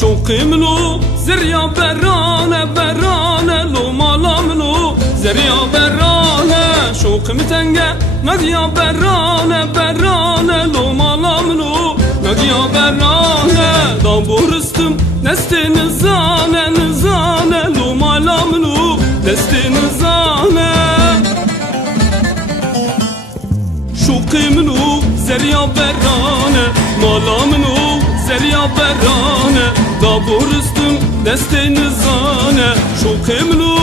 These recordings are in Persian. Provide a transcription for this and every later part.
شوقي منو زريا برانه برانه لو مالا منو زريا برانه شوقي متنگه نگيا برانه برانه لو مالا منو نگيا برانه دابورستم دستي نزانه نزانه لو مالا منو دستي نزانه شوقي منو زريا برانه مالا منو زريا برانه دابورستم دستي نزانه شوقي منو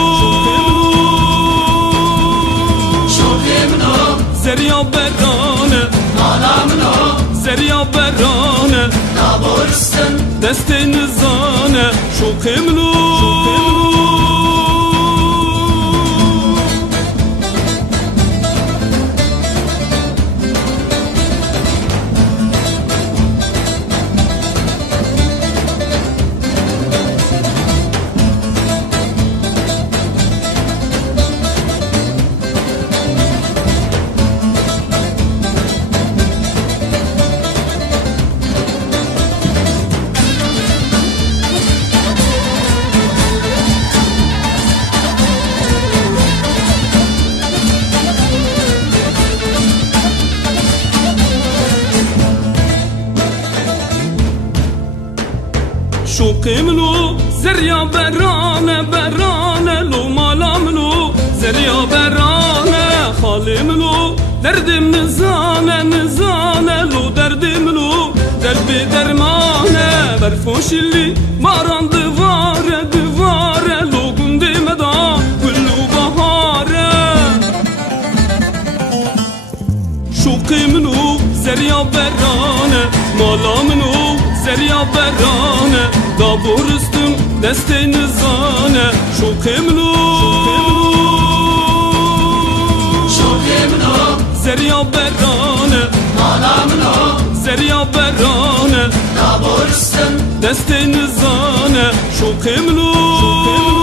زريا برانه مالا منو زريا برانه دابورستم دستي نزانه شوقي منو شوقي منو زريا برانه برانه لو مالا منو زريا برانه خالي منو دردم نزانه نزانه لو دردي منو دربي درمانه برفوش اللي ماران دواره دواره لو قندي مدا كلو بهاره شوقي منو زريا برانه مالا منو زريا برانه دابورستم دستي نزانه شوقي منو زريا برانه مالا منو زريا برانه دابورستم دستي نزانه شوقي منو